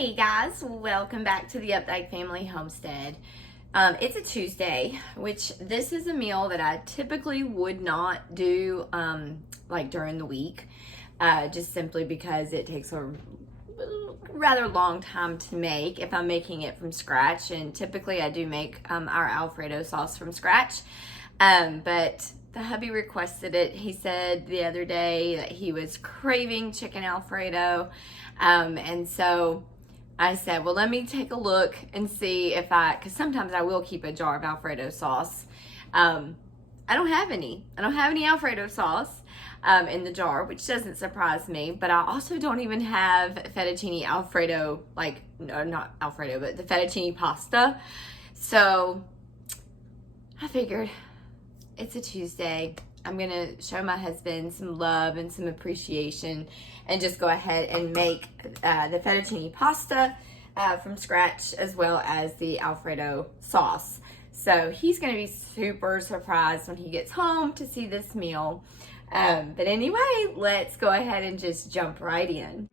Hey guys, welcome back to the Updike Family Homestead. It's a Tuesday, which this is a meal that I typically would not do like during the week, just simply because it takes a rather long time to make if I'm making it from scratch. And typically I do make our Alfredo sauce from scratch, but the hubby requested it. He said the other day that he was craving chicken Alfredo, and so I said, well, let me take a look and see if because sometimes I will keep a jar of Alfredo sauce. I don't have any Alfredo sauce in the jar, which doesn't surprise me, but I also don't even have fettuccine Alfredo, no, not Alfredo, but the fettuccine pasta. So I figured it's a Tuesday. I'm gonna show my husband some love and some appreciation and just go ahead and make the fettuccine pasta from scratch, as well as the Alfredo sauce. So he's gonna be super surprised when he gets home to see this meal. But anyway, let's go ahead and just jump right in.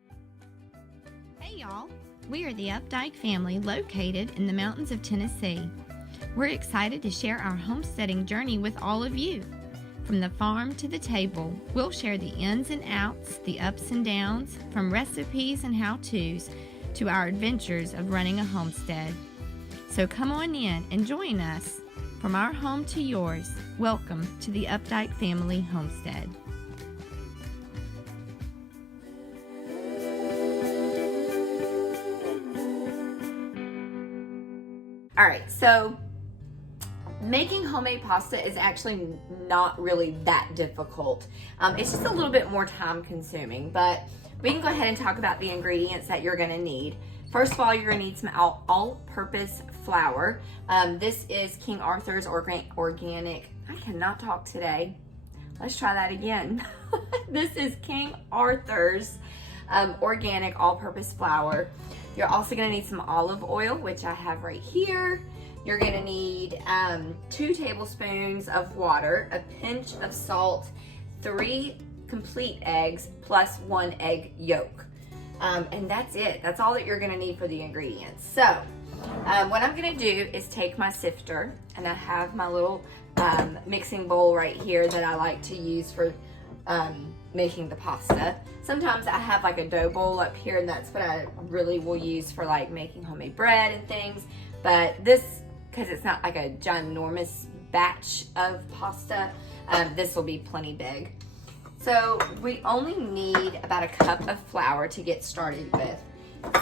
Hey y'all, we are the Updike family located in the mountains of Tennessee. We're excited to share our homesteading journey with all of you. From the farm to the table, we'll share the ins and outs, the ups and downs, from recipes and how-tos to our adventures of running a homestead. So come on in and join us. From our home to yours, welcome to the Updike Family Homestead. All right, so making homemade pasta is actually not really that difficult. It's just a little bit more time consuming, but we can go ahead and talk about the ingredients that you're gonna need. First of all, you're gonna need some all-purpose flour. This is King Arthur's organic, I cannot talk today. Let's try that again. This is King Arthur's organic all-purpose flour. You're also gonna need some olive oil, which I have right here. You're gonna need 2 tablespoons of water, a pinch of salt, 3 complete eggs, plus 1 egg yolk. And that's it. That's all that you're gonna need for the ingredients. So what I'm gonna do is take my sifter, and I have my little mixing bowl right here that I like to use for making the pasta. Sometimes I have like a dough bowl up here, and that's what I really will use for like making homemade bread and things. But this, because it's not like a ginormous batch of pasta, this will be plenty big. So we only need about a cup of flour to get started with.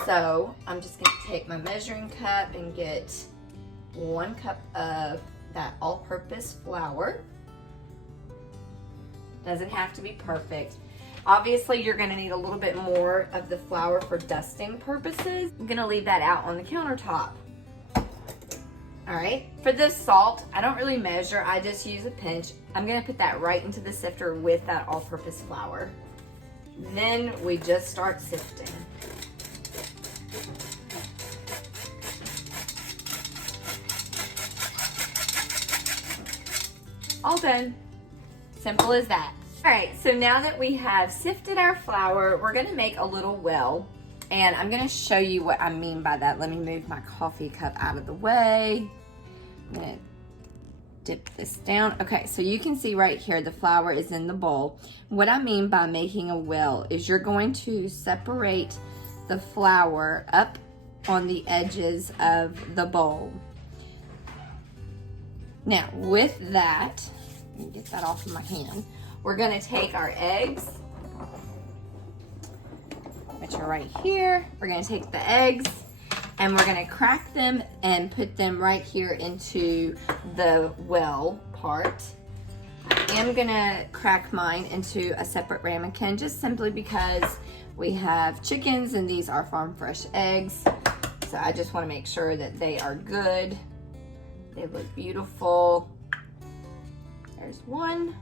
So I'm just going to take my measuring cup and get 1 cup of that all-purpose flour. Doesn't have to be perfect. Obviously, you're going to need a little bit more of the flour for dusting purposes. I'm going to leave that out on the countertop. All right, for this salt, I don't really measure, I just use a pinch. I'm gonna put that right into the sifter with that all-purpose flour. Then we just start sifting. All done, simple as that. All right, so now that we have sifted our flour, we're gonna make a little well. And I'm gonna show you what I mean by that. Let me move my coffee cup out of the way. I'm gonna dip this down. Okay, so you can see right here, the flour is in the bowl. What I mean by making a well is you're going to separate the flour up on the edges of the bowl. Now, with that, let me get that off of my hand. We're gonna take our eggs, which are right here. We're gonna take the eggs and we're gonna crack them and put them right here into the well part. I am gonna crack mine into a separate ramekin, just simply because we have chickens and these are farm fresh eggs. So I just wanna make sure that they are good. They look beautiful. There's one.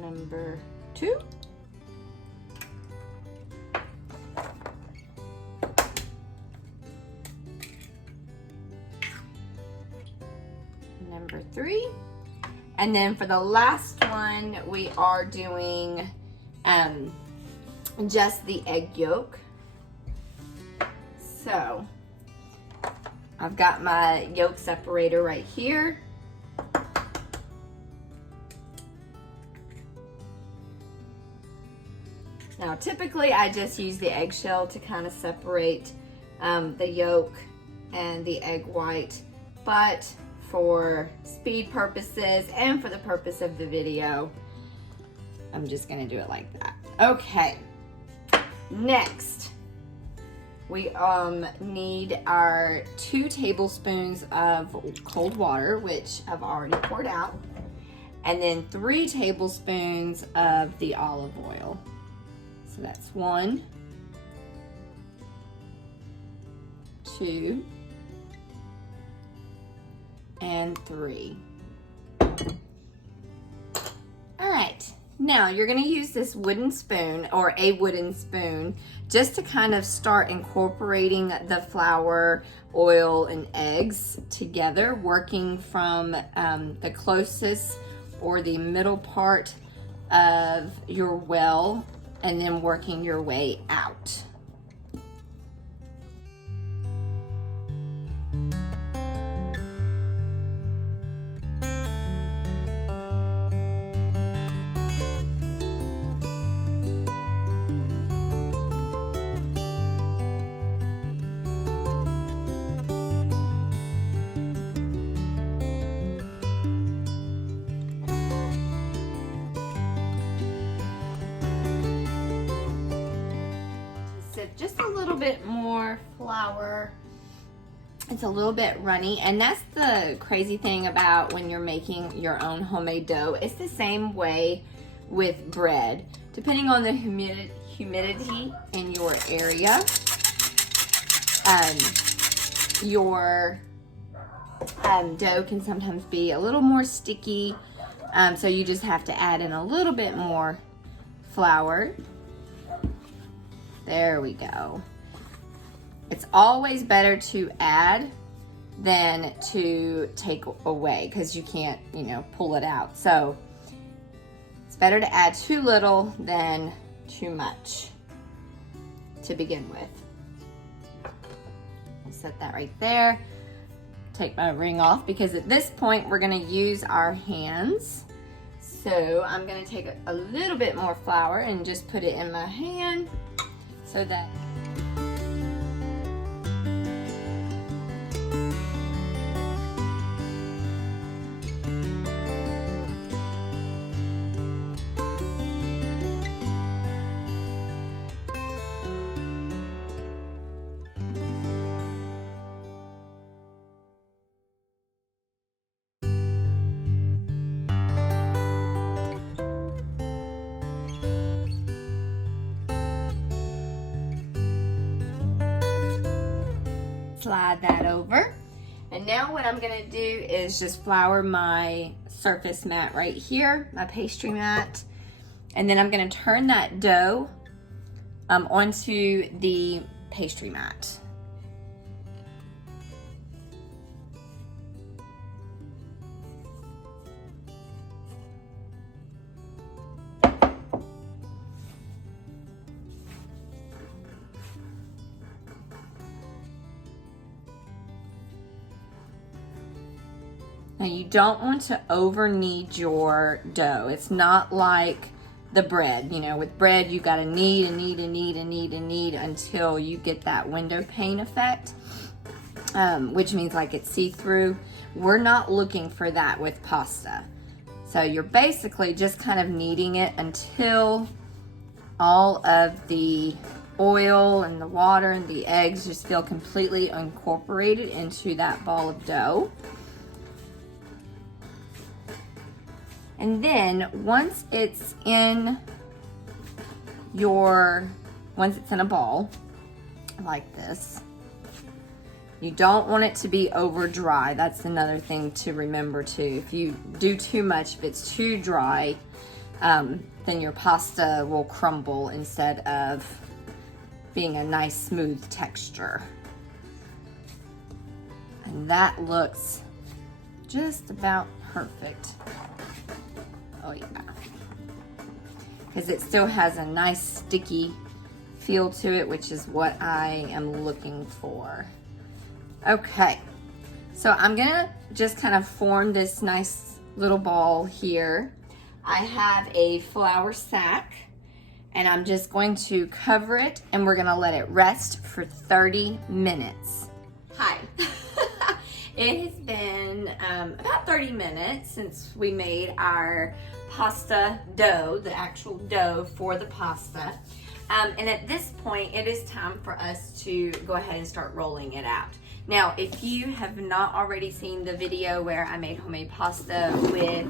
Number 2. Number 3. And then for the last one, we are doing just the egg yolk. So I've got my yolk separator right here. Now typically I just use the eggshell to kind of separate the yolk and the egg white, but for speed purposes and for the purpose of the video, I'm just gonna do it like that. Okay, next we need our 2 tablespoons of cold water, which I've already poured out, and then 3 tablespoons of the olive oil. So that's 1, 2, and 3. All right, now you're gonna use this wooden spoon or a wooden spoon just to kind of start incorporating the flour, oil, and eggs together, working from the closest or the middle part of your well and then working your way out. Just a little bit more flour. It's a little bit runny, and that's the crazy thing about when you're making your own homemade dough. It's the same way with bread. Depending on the humidity in your area, your dough can sometimes be a little more sticky, so you just have to add in a little bit more flour. There we go. It's always better to add than to take away, because you can't, pull it out. So it's better to add too little than too much to begin with. I'll set that right there. Take my ring off, because at this point we're gonna use our hands. So I'm gonna take a little bit more flour and just put it in my hand, so that slide that over. And now what I'm gonna do is just flour my surface mat right here, my pastry mat. And then I'm gonna turn that dough onto the pastry mat. Now you don't want to over knead your dough. It's not like the bread. With bread you gotta knead and knead and knead and knead and knead until you get that window pane effect, which means like it's see-through. We're not looking for that with pasta. So you're basically just kind of kneading it until all of the oil and the water and the eggs just feel completely incorporated into that ball of dough. And then once it's in a ball like this, you don't want it to be over dry. That's another thing to remember too. If you do too much, if it's too dry, then your pasta will crumble instead of being a nice smooth texture. And that looks just about perfect. Oh yeah. Because it still has a nice sticky feel to it, which is what I am looking for. Okay, so I'm gonna just kind of form this nice little ball here. I have a flour sack, and I'm just going to cover it, and we're gonna let it rest for 30 minutes. Hi. It has been about 30 minutes since we made our pasta dough, the actual dough for the pasta. And at this point, it is time for us to go ahead and start rolling it out. Now, if you have not already seen the video where I made homemade pasta with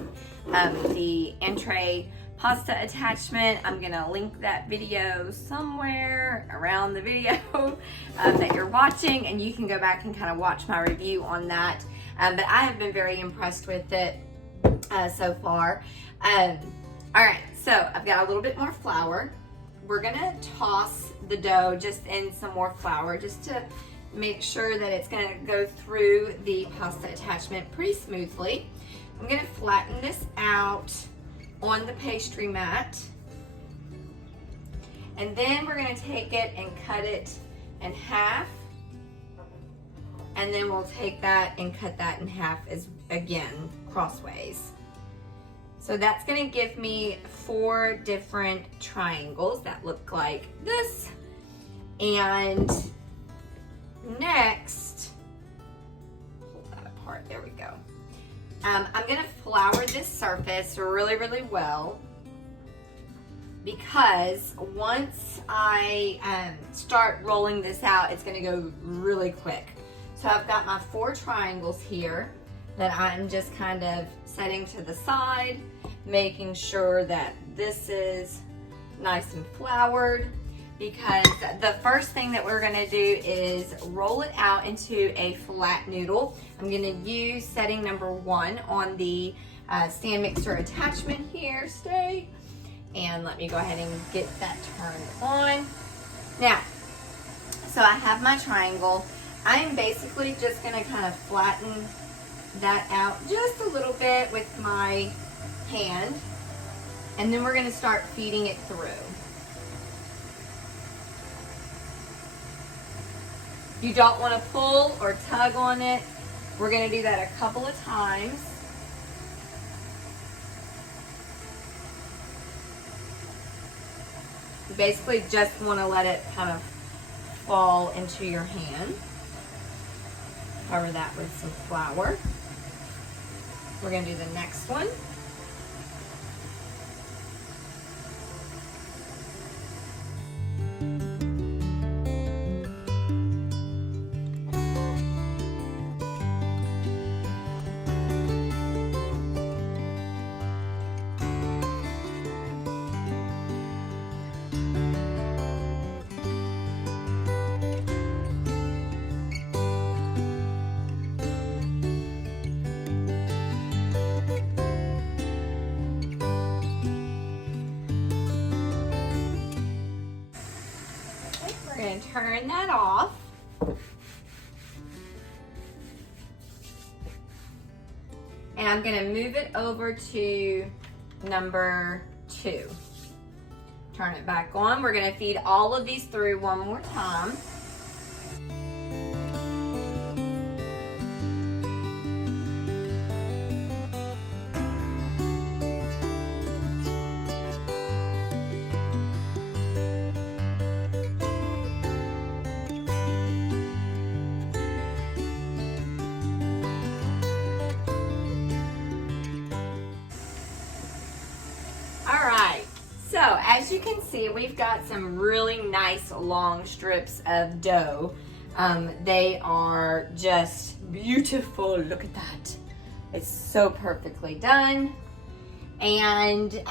the entree pasta attachment, I'm gonna link that video somewhere around the video that you're watching, and you can go back and kind of watch my review on that. But I have been very impressed with it so far. All right, so I've got a little bit more flour. We're gonna toss the dough just in some more flour just to make sure that it's gonna go through the pasta attachment pretty smoothly. I'm gonna flatten this out on the pastry mat, and then we're gonna take it and cut it in half, and then we'll take that and cut that in half as again crossways. So that's gonna give me 4 different triangles that look like this. And next, pull that apart, there we go. I'm gonna flour this surface really, really well, because once I start rolling this out, it's gonna go really quick. So I've got my 4 triangles here that I'm just kind of setting to the side, making sure that this is nice and floured, because the first thing that we're gonna do is roll it out into a flat noodle. I'm gonna use setting number 1 on the stand mixer attachment here. And let me go ahead and get that turned on. Now, so I have my triangle. I'm basically just gonna kind of flatten that out just a little bit with my hand, and then we're gonna start feeding it through. You don't want to pull or tug on it. We're going to do that a couple of times. You basically just want to let it kind of fall into your hand. Cover that with some flour. We're going to do the next one. We're going to turn that off. And I'm going to move it over to number 2. Turn it back on. We're going to feed all of these through one more time. So as you can see, we've got some really nice long strips of dough. They are just beautiful. Look at that. It's so perfectly done. And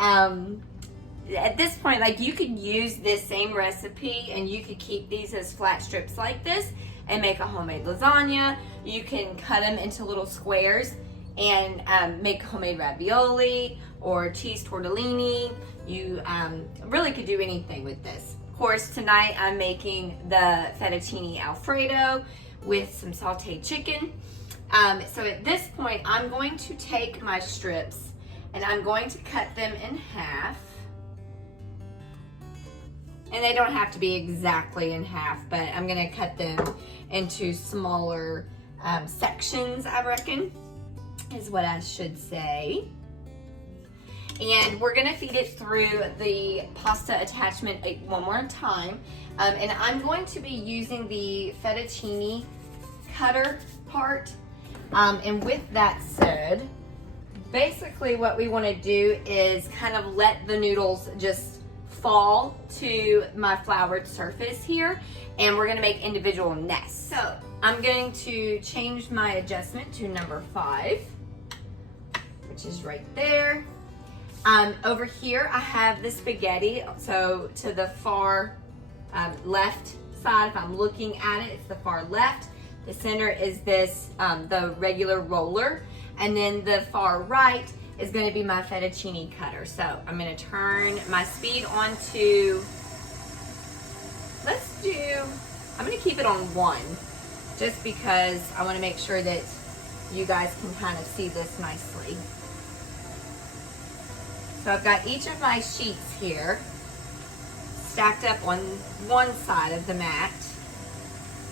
at this point, like, you could use this same recipe and you could keep these as flat strips like this and make a homemade lasagna. You can cut them into little squares and make homemade ravioli or cheese tortellini. You really could do anything with this. Of course, tonight I'm making the Fettuccine Alfredo with some sauteed chicken. So at this point, I'm going to take my strips and I'm going to cut them in half. And they don't have to be exactly in half, but I'm gonna cut them into smaller sections, I reckon, is what I should say. And we're gonna feed it through the pasta attachment one more time. And I'm going to be using the fettuccine cutter part. And with that said, basically what we wanna do is kind of let the noodles just fall to my floured surface here, and we're gonna make individual nests. So I'm going to change my adjustment to number 5, which is right there. Over here I have the spaghetti, so to the far left side, if I'm looking at it, it's the far left. The center is this, the regular roller, and then the far right is going to be my fettuccine cutter. So I'm going to turn my speed on to, I'm going to keep it on 1, just because I want to make sure that you guys can kind of see this nicely. So I've got each of my sheets here stacked up on one side of the mat.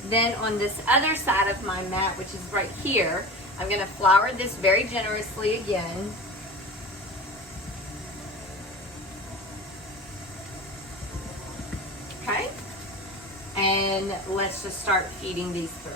Then on this other side of my mat, which is right here, I'm going to flour this very generously again. Okay, and let's just start feeding these through.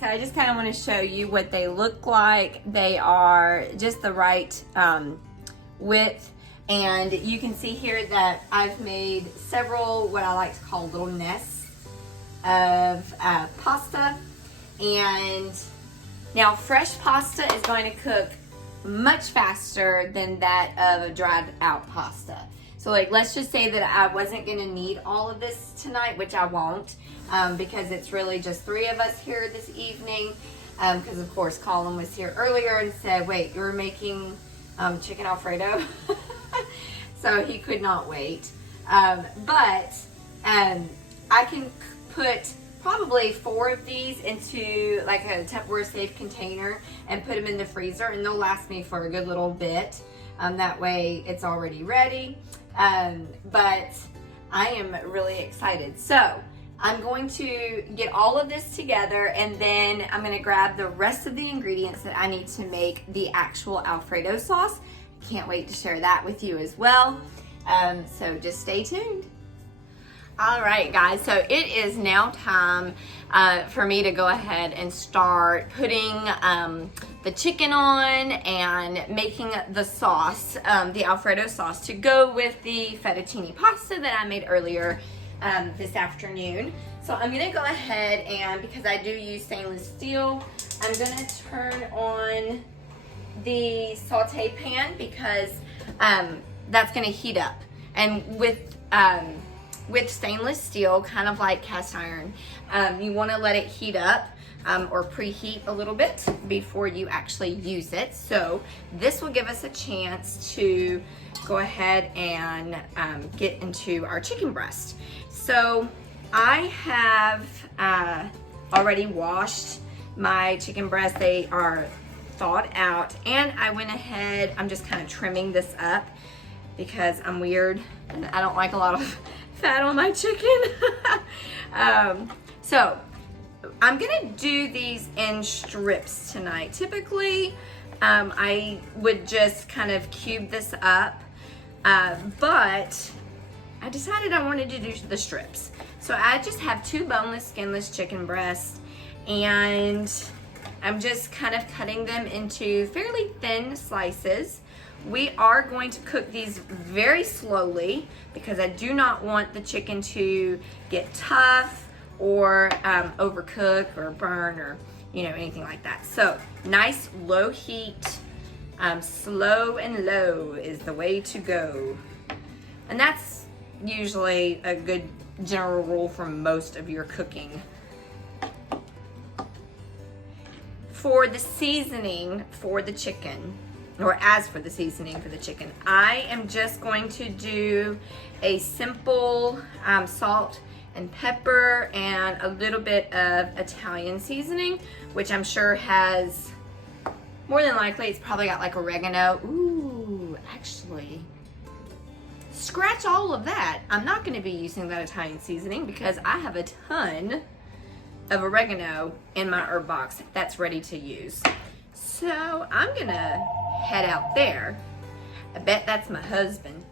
So I just kind of want to show you what they look like. They are just the right width, and you can see here that I've made several what I like to call little nests of pasta. And now fresh pasta is going to cook much faster than that of a dried out pasta. So like, let's just say that I wasn't gonna need all of this tonight, which I won't, because it's really just 3 of us here this evening. Because of course Colin was here earlier and said, wait, you're making chicken Alfredo? So he could not wait. But I can put probably 4 of these into like a Tupperware safe container and put them in the freezer, and they'll last me for a good little bit. That way it's already ready. But I am really excited. So I'm going to get all of this together, and then I'm going to grab the rest of the ingredients that I need to make the actual Alfredo sauce. Can't wait to share that with you as well. So just stay tuned. All right, guys, so it is now time for me to go ahead and start putting the chicken on and making the sauce, the Alfredo sauce, to go with the fettuccine pasta that I made earlier this afternoon. So I'm gonna go ahead and, because I do use stainless steel, I'm gonna turn on the saute pan, because that's gonna heat up. And with stainless steel, kind of like cast iron, you want to let it heat up or preheat a little bit before you actually use it. So this will give us a chance to go ahead and get into our chicken breast. So I have already washed my chicken breast. They are thawed out, and I went ahead, I'm just kind of trimming this up because I'm weird and I don't like a lot of fat on my chicken. So I'm gonna do these in strips tonight. Typically I would just kind of cube this up, but I decided I wanted to do the strips. So I just have 2 boneless, skinless chicken breasts, and I'm just kind of cutting them into fairly thin slices. We are going to cook these very slowly because I do not want the chicken to get tough or overcook or burn or anything like that. So nice low heat, slow and low is the way to go. And that's usually a good general rule for most of your cooking. For the seasoning for the chicken, or as for the seasoning for the chicken, I am just going to do a simple salt and pepper and a little bit of Italian seasoning, which I'm sure has, more than likely, it's probably got like oregano. Ooh, actually, scratch all of that. I'm not going to be using that Italian seasoning because I have a ton of oregano in my herb box that's ready to use. So I'm gonna head out there. I bet that's my husband.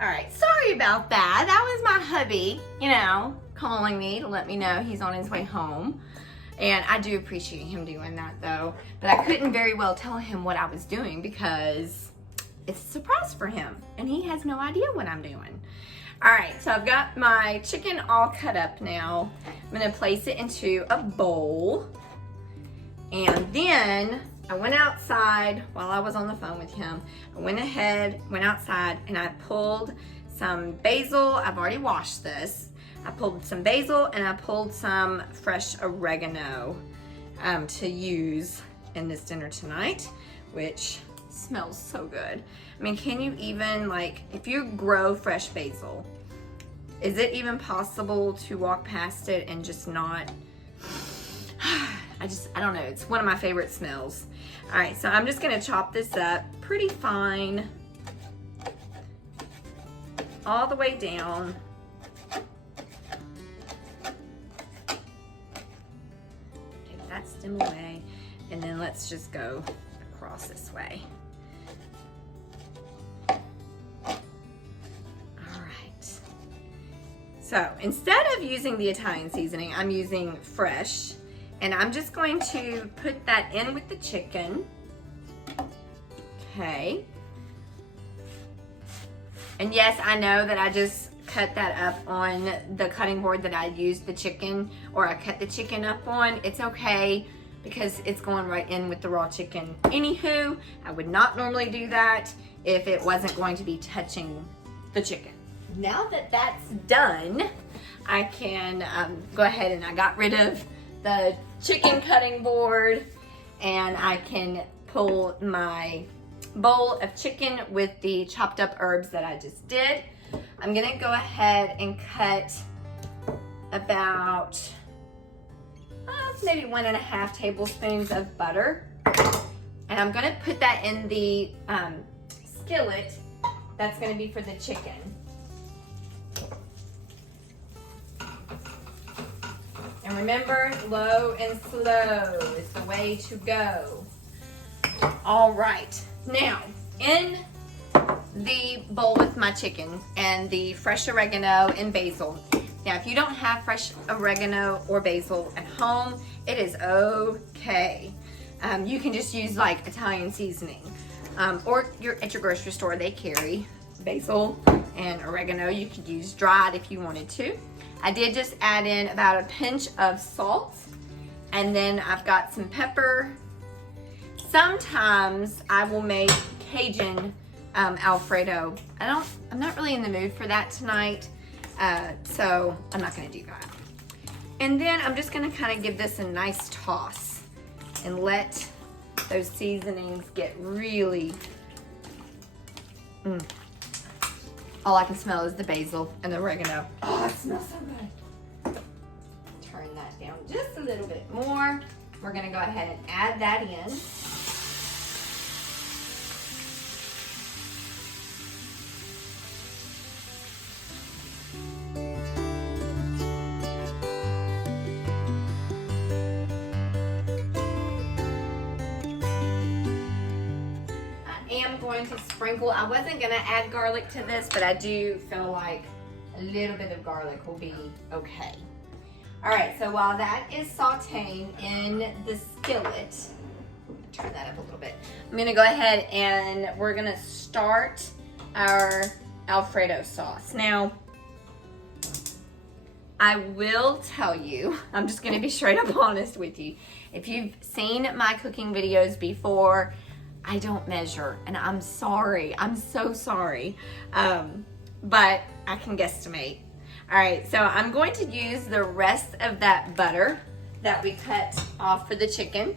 All right, sorry about that. That was my hubby, calling me to let me know he's on his way home. And I do appreciate him doing that though. But I couldn't very well tell him what I was doing because it's a surprise for him and he has no idea what I'm doing. All right, so I've got my chicken all cut up now. I'm gonna place it into a bowl. And then I went outside while I was on the phone with him. I went outside and I pulled some basil. I've already washed this. I pulled some basil and I pulled some fresh oregano to use in this dinner tonight, which smells so good. I mean, can you even, if you grow fresh basil, is it even possible to walk past it and just not, I don't know, it's one of my favorite smells. All right, so I'm just gonna chop this up pretty fine, all the way down. Take that stem away, and then let's just go across this way. So instead of using the Italian seasoning, I'm using fresh, and I'm just going to put that in with the chicken. Okay. And yes, I know that I just cut that up on the cutting board that I used the chicken, or I cut the chicken up on. It's okay because it's going right in with the raw chicken. Anywho, I would not normally do that if it wasn't going to be touching the chicken. Now that that's done, I can go ahead and I got rid of the chicken cutting board, and I can pull my bowl of chicken with the chopped up herbs that I just did. I'm gonna go ahead and cut about maybe 1.5 tablespoons of butter, and I'm gonna put that in the skillet that's gonna be for the chicken. And remember, low and slow is the way to go. All right, now in the bowl with my chicken and the fresh oregano and basil. Now, if you don't have fresh oregano or basil at home, it is okay. You can just use like Italian seasoning, or at your grocery store, they carry basil and oregano. You could use dried if you wanted to. I did just add in about a pinch of salt, and then I've got some pepper. Sometimes I will make Cajun Alfredo. I'm not really in the mood for that tonight, so I'm not gonna do that. And then I'm just gonna kind of give this a nice toss and let those seasonings get really, all I can smell is the basil and the oregano. Oh, it smells so good. Turn that down just a little bit more. We're gonna go ahead and add that in. Going to sprinkle. I wasn't going to add garlic to this, but I do feel like a little bit of garlic will be okay. All right, so while that is sauteing in the skillet, turn that up a little bit. I'm gonna go ahead and we're gonna start our Alfredo sauce. Now, I will tell you, I'm just gonna be straight up honest with you. If you've seen my cooking videos before, I don't measure, and I'm sorry, I'm so sorry. But I can guesstimate. All right, so I'm going to use the rest of that butter that we cut off for the chicken.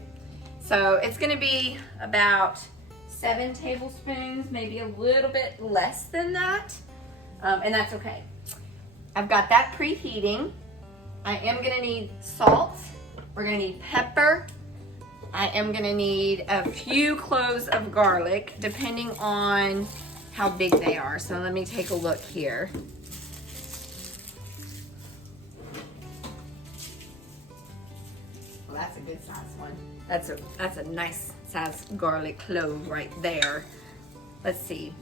So it's gonna be about 7 tablespoons, maybe a little bit less than that, and that's okay. I've got that preheating. I am gonna need salt. We're gonna need pepper. I am gonna need a few cloves of garlic, depending on how big they are. So let me take a look here. Well, that's a good size one. That's a nice size garlic clove right there. Let's see.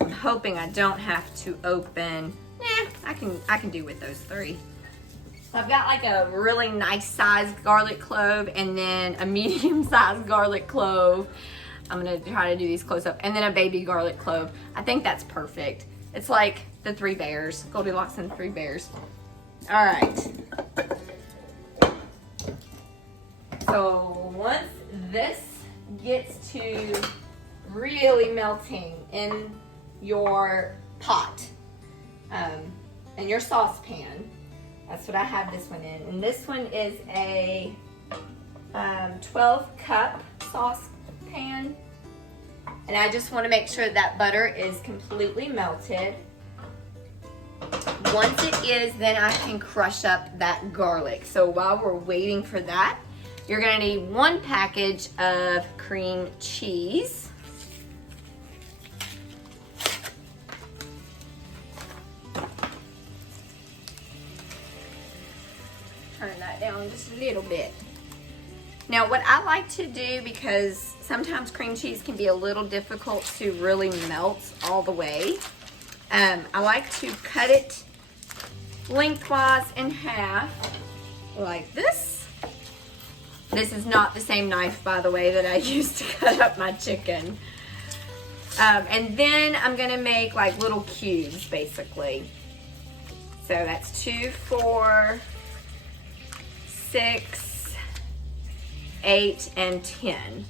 I'm hoping I don't have to open. I can do with those 3. I've got like a really nice sized garlic clove and then a medium sized garlic clove. I'm gonna try to do these close up, and then a baby garlic clove. I think that's perfect. It's like the 3 bears, Goldilocks and the 3 bears. All right. So once this gets to really melting in your pot, in your saucepan, that's what I have this one in. And this one is a 12 cup saucepan. And I just want to make sure that butter is completely melted. Once it is, then I can crush up that garlic. So while we're waiting for that, you're gonna need 1 package of cream cheese. Turn that down just a little bit. Now what I like to do, because sometimes cream cheese can be a little difficult to really melt all the way, I like to cut it lengthwise in half like this. This is not the same knife, by the way, that I used to cut up my chicken. And then I'm gonna make like little cubes, basically. So that's 2, 4, 6, 8, and 10.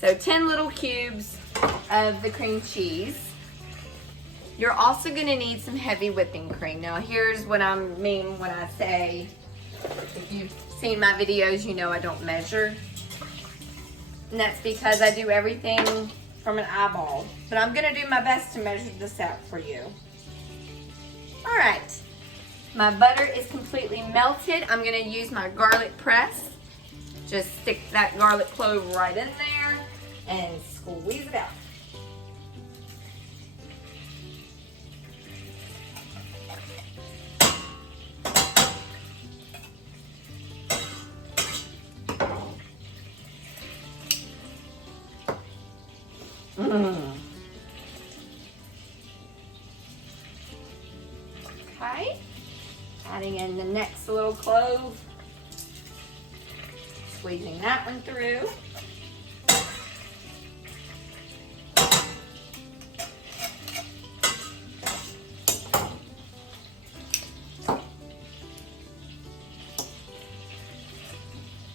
So 10 little cubes of the cream cheese. You're also gonna need some heavy whipping cream. Now here's what I mean when I say, if you've seen my videos, you know I don't measure. And that's because I do everything from an eyeball. But I'm gonna do my best to measure this out for you. All right, my butter is completely melted. I'm gonna use my garlic press. Just stick that garlic clove right in there and squeeze it out. Okay, adding in the next little clove, squeezing that one through.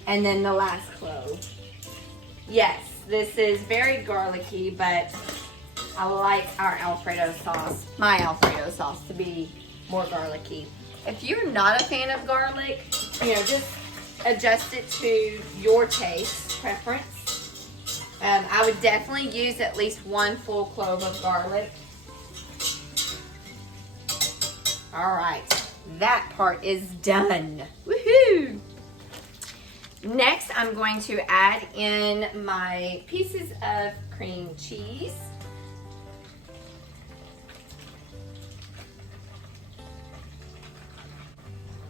And then the last clove. Yes, this is very garlicky, but I like our Alfredo sauce, my Alfredo sauce, to be more garlicky. If you're not a fan of garlic, you know, just adjust it to your taste preference. I would definitely use at least 1 full clove of garlic. All right, that part is done. Woohoo! Next, I'm going to add in my pieces of cream cheese.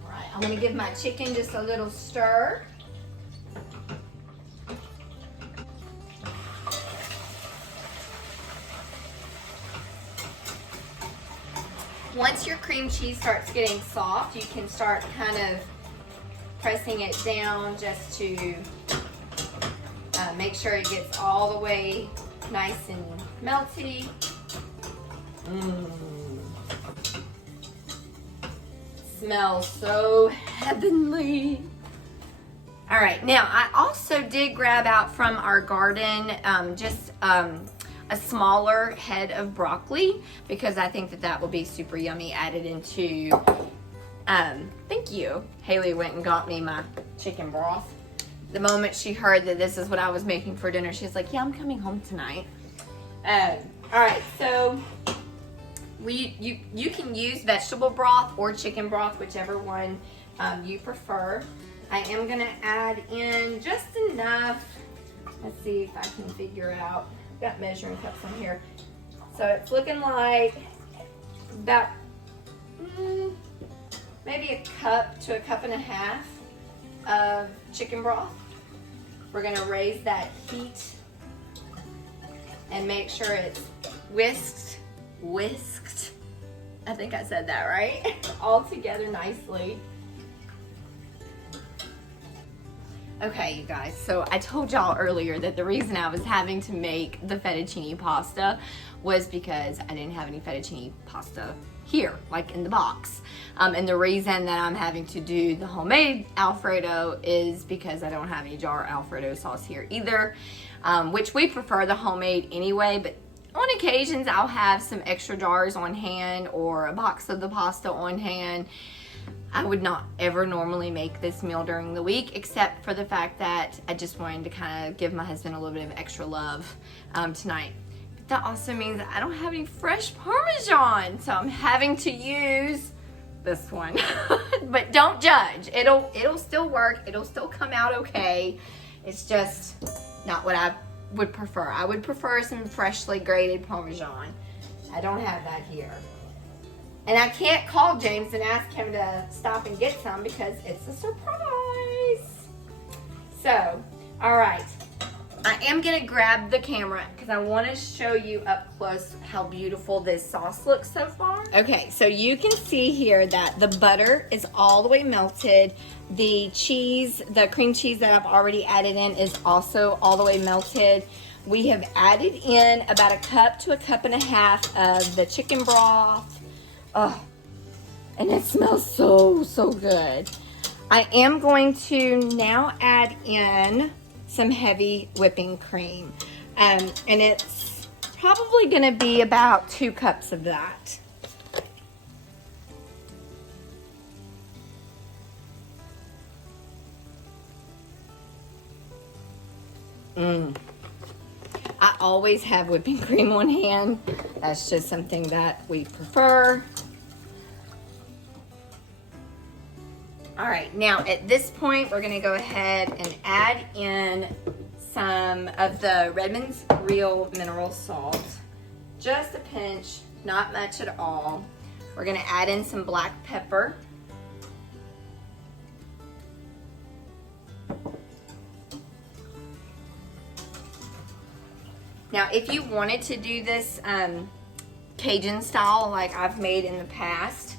All right, I'm going to give my chicken just a little stir. Once your cream cheese starts getting soft, you can start kind of pressing it down just to make sure it gets all the way nice and melty. Smells so heavenly. All right, now I also did grab out from our garden just a smaller head of broccoli because I think that that will be super yummy added into, thank you. Haley went and got me my chicken broth. The moment she heard that this is what I was making for dinner, she's like, yeah, I'm coming home tonight. All right, so you can use vegetable broth or chicken broth, whichever one you prefer. I am gonna add in just enough. Let's see if I can figure out. I've got measuring cups on here. So it's looking like about maybe a cup to a cup and a half of chicken broth. We're gonna raise that heat and make sure it's whisked. I think I said that right. All together nicely. Okay, you guys, so I told y'all earlier that the reason I was having to make the fettuccine pasta was because I didn't have any fettuccine pasta here, like in the box. And the reason that I'm having to do the homemade Alfredo is because I don't have any jar Alfredo sauce here either, which we prefer the homemade anyway, but on occasions I'll have some extra jars on hand or a box of the pasta on hand. I would not ever normally make this meal during the week, except for the fact that I just wanted to kind of give my husband a little bit of extra love tonight. But that also means that I don't have any fresh Parmesan, so I'm having to use this one. But don't judge. It'll still work. It'll still come out okay. It's just not what I would prefer. I would prefer some freshly grated Parmesan. I don't have that here. And I can't call James and ask him to stop and get some because it's a surprise. So, all right. I am gonna grab the camera because I want to show you up close how beautiful this sauce looks so far. Okay, so you can see here that the butter is all the way melted. The cheese, the cream cheese that I've already added in is also all the way melted. We have added in about a cup to a cup and a half of the chicken broth. Oh, and it smells so good. I am going to now add in some heavy whipping cream. And it's probably gonna be about 2 cups of that. I always have whipping cream on hand. That's just something that we prefer. All right, now at this point, we're gonna go ahead and add in some of the Redmond's Real Mineral Salt. Just a pinch, not much at all. We're gonna add in some black pepper. Now, if you wanted to do this Cajun style like I've made in the past,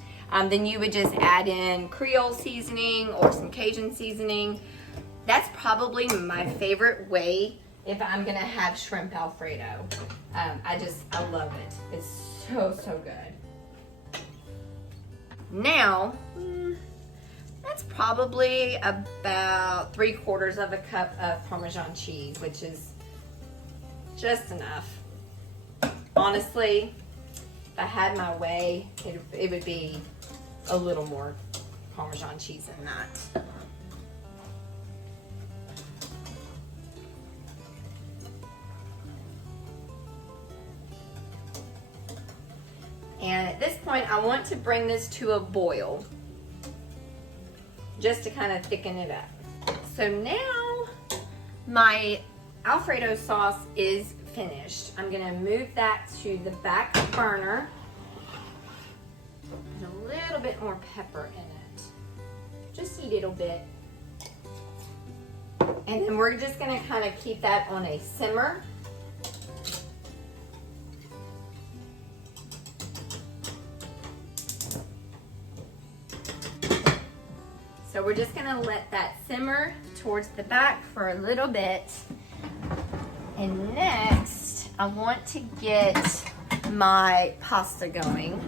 then you would just add in Creole seasoning or some Cajun seasoning. That's probably my favorite way if I'm gonna have shrimp Alfredo. I love it. It's so good. Now, that's probably about 3/4 of a cup of Parmesan cheese, which is just enough. Honestly, if I had my way, it would be a little more Parmesan cheese than that. And at this point, I want to bring this to a boil, just to kind of thicken it up. So now my Alfredo sauce is finished. I'm gonna move that to the back burner. There's a little bit more pepper in it, just a little bit. And then we're just gonna kind of keep that on a simmer. So So we're just gonna let that simmer towards the back for a little bit. And next, I want to get my pasta going.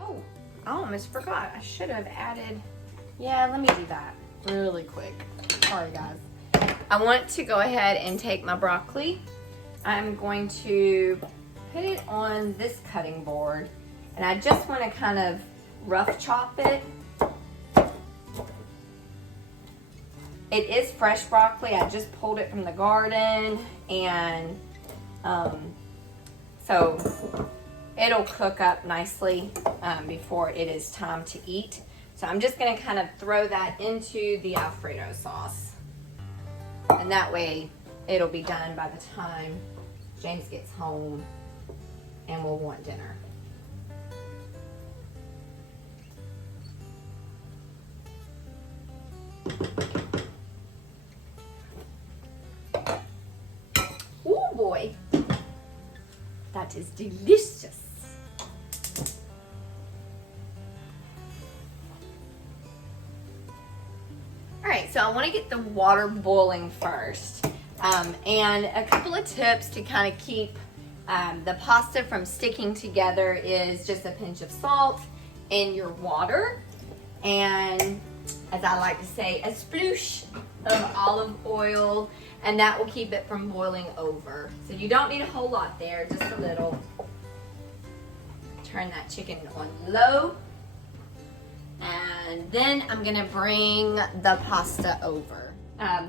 Oh, I almost forgot. I should have added, yeah, let me do that really quick. Sorry guys. I want to go ahead and take my broccoli. I'm going to put it on this cutting board, and I just want to kind of rough chop it. It is fresh broccoli. I just pulled it from the garden, and so it'll cook up nicely before it is time to eat. So I'm just going to kind of throw that into the Alfredo sauce, and that way it'll be done by the time James gets home and we'll want dinner. Oh boy, that is delicious. All right, so I want to get the water boiling first. And a couple of tips to kind of keep the pasta from sticking together is just a pinch of salt in your water, and as I like to say, a sploosh of olive oil, and that will keep it from boiling over. So you don't need a whole lot there, just a little. Turn that chicken on low, and then I'm gonna bring the pasta over.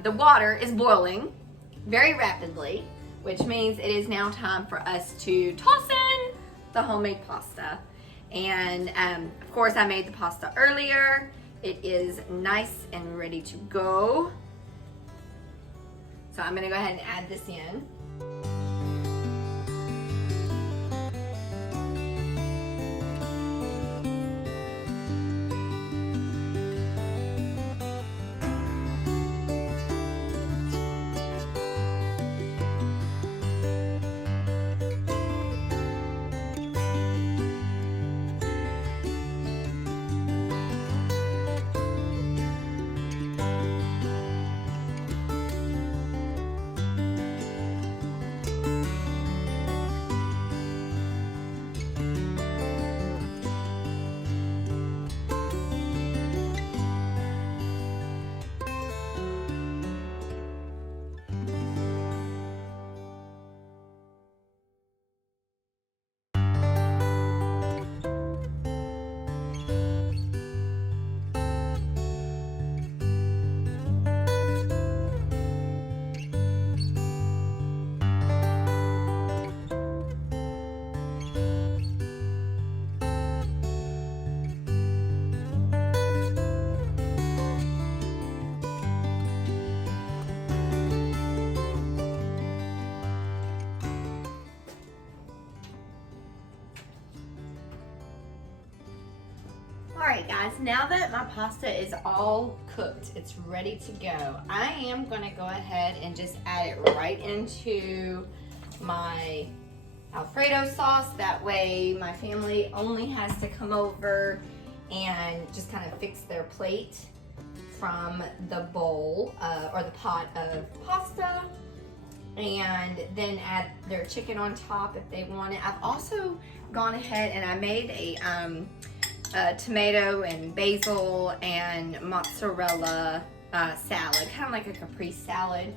The water is boiling very rapidly, which means it is now time for us to toss in the homemade pasta. And of course I made the pasta earlier. It is nice and ready to go. So I'm gonna go ahead and add this in. Alright guys, now that my pasta is all cooked, it's ready to go, I am going to go ahead and just add it right into my Alfredo sauce. That way my family only has to come over and just kind of fix their plate from the bowl or the pot of pasta, and then add their chicken on top if they want it. I've also gone ahead and I made a tomato and basil and mozzarella salad, kind of like a caprese salad,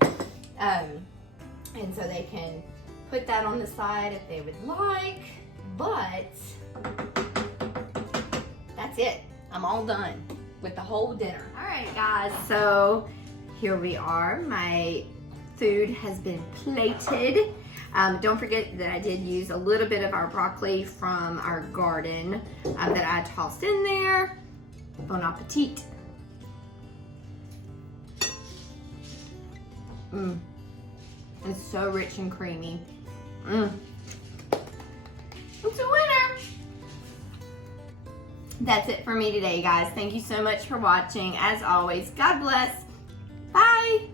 and so they can put that on the side if they would like. But that's it, I'm all done with the whole dinner. All right guys, so here we are. My food has been plated. Don't forget that I did use a little bit of our broccoli from our garden that I tossed in there. Bon appetit. It's so rich and creamy. It's a winner. That's it for me today, guys. Thank you so much for watching. As always, God bless Bye!